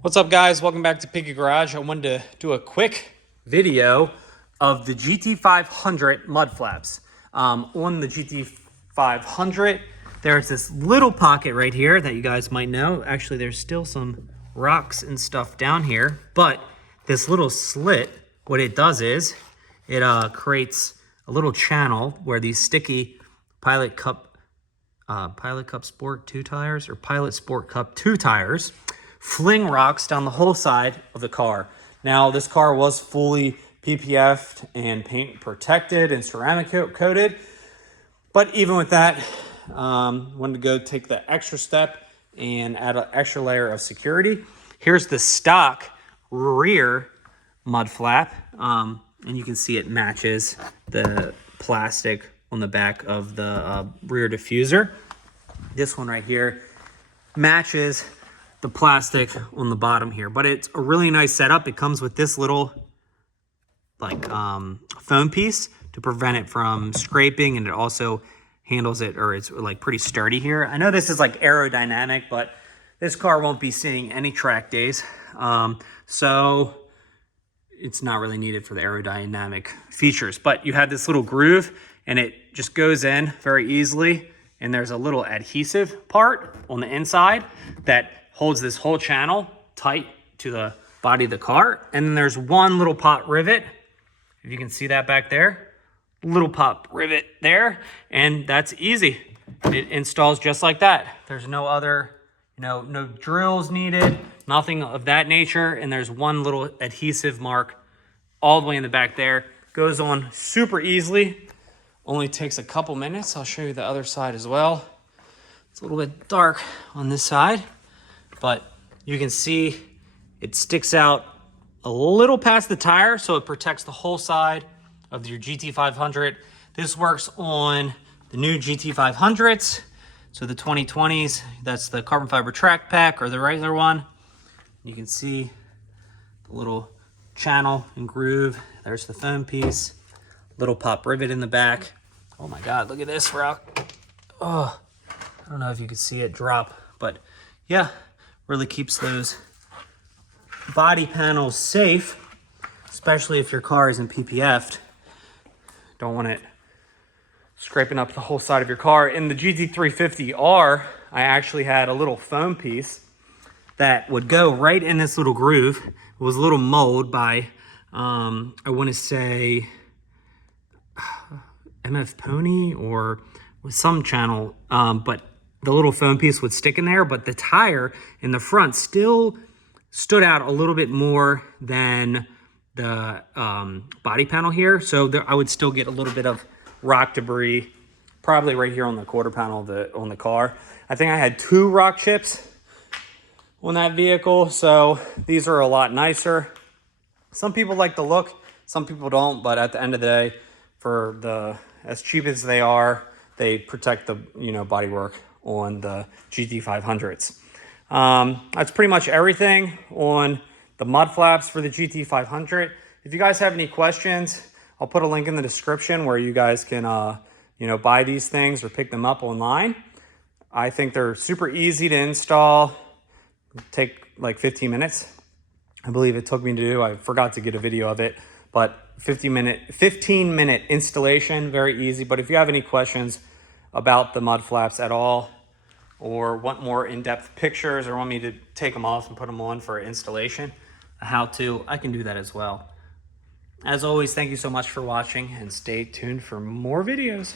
What's up, guys? Welcome back to Piggy Garage. I wanted to do a quick video of the GT500 mud flaps. On the GT500, there's this little pocket right here that you guys might know. Actually, there's still some rocks and stuff down here, but this little slit, what it does is it creates a little channel where these sticky Pilot Sport 2 tires or Pilot Sport Cup 2 tires fling rocks down the whole side of the car. Now, this car was fully PPF'd and paint protected and ceramic coated, but even with that, wanted to go take the extra step and add an extra layer of security. Here's the stock rear mud flap, and you can see it matches the plastic on the back of the rear diffuser. This one right here matches the plastic on the bottom here, but it's a really nice setup. It comes with this little foam piece to prevent it from scraping, and it also handles it, or it's like pretty sturdy here. I know this is like aerodynamic, but this car won't be seeing any track days, so it's not really needed for the aerodynamic features. But you have this little groove, and it just goes in very easily, and there's a little adhesive part on the inside that holds this whole channel tight to the body of the car. And then there's one little pot rivet, if you can see that back there, little pop rivet there, and that's easy. It installs just like that. There's no other, no drills needed, nothing of that nature. And there's one little adhesive mark all the way in the back there. Goes on super easily. Only takes a couple minutes. I'll show you the other side as well. It's a little bit dark on this side, but you can see it sticks out a little past the tire, so it protects the whole side of your GT500. This works on the new GT500s, so the 2020s, that's the carbon fiber track pack or the regular one. You can see the little channel and groove. There's the foam piece, little pop rivet in the back. Oh my God, look at this rock. Oh, I don't know if you can see it drop, but yeah, really keeps those body panels safe, especially if your car isn't PPF'd. Don't want it scraping up the whole side of your car. In the GT350R, I actually had a little foam piece that would go right in this little groove. It was a little mold by, I want to say, MF Pony or with some channel, but the little foam piece would stick in there, but the tire in the front still stood out a little bit more than the body panel here. So I would still get a little bit of rock debris, probably right here on the quarter panel on the car. I think I had 2 rock chips on that vehicle, so these are a lot nicer. Some people like the look, some people don't, but at the end of the day, for as cheap as they are, they protect the bodywork on the GT500s. That's pretty much everything on the mud flaps for the GT500. If you guys have any questions, I'll put a link in the description where you guys can buy these things or pick them up online. I think they're super easy to install. Take like 15 minutes. I believe it took me to do. I forgot to get a video of it, but 15 minute installation, very easy. But if you have any questions about the mud flaps at all, or want more in-depth pictures, or want me to take them off and put them on for installation, how-to, I can do that as well. As always, thank you so much for watching, and stay tuned for more videos.